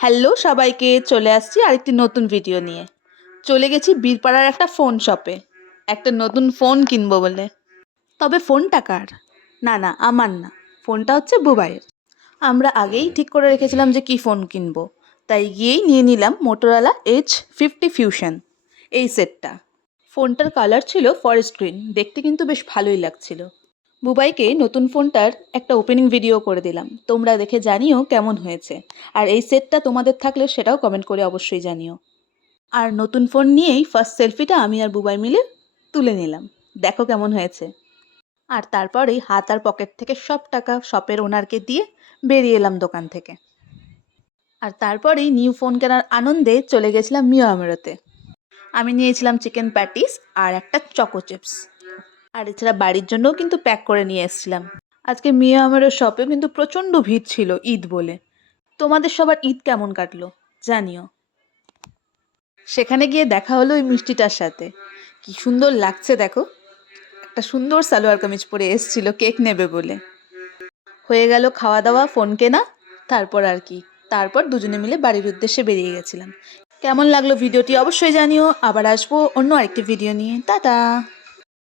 Hello সবাইকে, চলে আসছি আরেকটি নতুন ভিডিও নিয়ে। চলে গেছি বীরপাড়ার একটা ফোন শপে, একটা নতুন ফোন কিনবো বলে। তবে ফোনটা কার? না না, আমার না, ফোনটা হচ্ছে বুবাইয়ের। আমরা আগেই ঠিক করে রেখেছিলাম যে কি ফোন কিনবো, তাই গিয়েই নিয়ে নিলাম মোটোরোলা H50 ফিউশন এই সেটটা। ফোনটার কালার ছিল ফরেস্ট গ্রিন, দেখতে কিন্তু বেশ ভালোই লাগছিল। বুবাইকে নতুন ফোনটার একটা ওপেনিং ভিডিও করে দিলাম, তোমরা দেখে জানিও কেমন হয়েছে। আর এই সেটটা তোমাদের থাকলে সেটাও কমেন্ট করে অবশ্যই জানিও। আর নতুন ফোন নিয়েই ফার্স্ট সেলফিটা আমি আর বুবাই মিলে তুলে নিলাম, দেখো কেমন হয়েছে। আর তারপরেই হাত আর পকেট থেকে সব টাকা শপের ওনারকে দিয়ে বেরিয়ে এলাম দোকান থেকে। আর তারপরেই নিউ ফোন কেনার আনন্দে চলে গেছিলাম মিয়ামারোতে। আমি নিয়েছিলাম চিকেন প্যাটিস আর একটা চকো চিপস। আর এছাড়া বাড়ির জন্যও কিন্তু প্যাক করে নিয়ে এসেছিলাম। আজকে মিয়ামারের শপে কিন্তু প্রচণ্ড ভিড় ছিল ঈদ বলে। তোমাদের সবার ঈদ কেমন কাটলো জানিও। সেখানে গিয়ে দেখা হলো ওই মিষ্টিটার সাথে, কি সুন্দর লাগছে দেখো। একটা সুন্দর সালোয়ার কামিজ পরে এসেছিল কেক নেবে বলে। হয়ে গেল খাওয়া দাওয়া, ফোন কেনা, তারপর আর কি, তারপর দুজনে মিলে বাড়ির উদ্দেশ্যে বেরিয়ে গেছিলাম। কেমন লাগলো ভিডিওটি অবশ্যই জানিও। আবার আসবো অন্য আরেকটি ভিডিও নিয়ে। টাটা।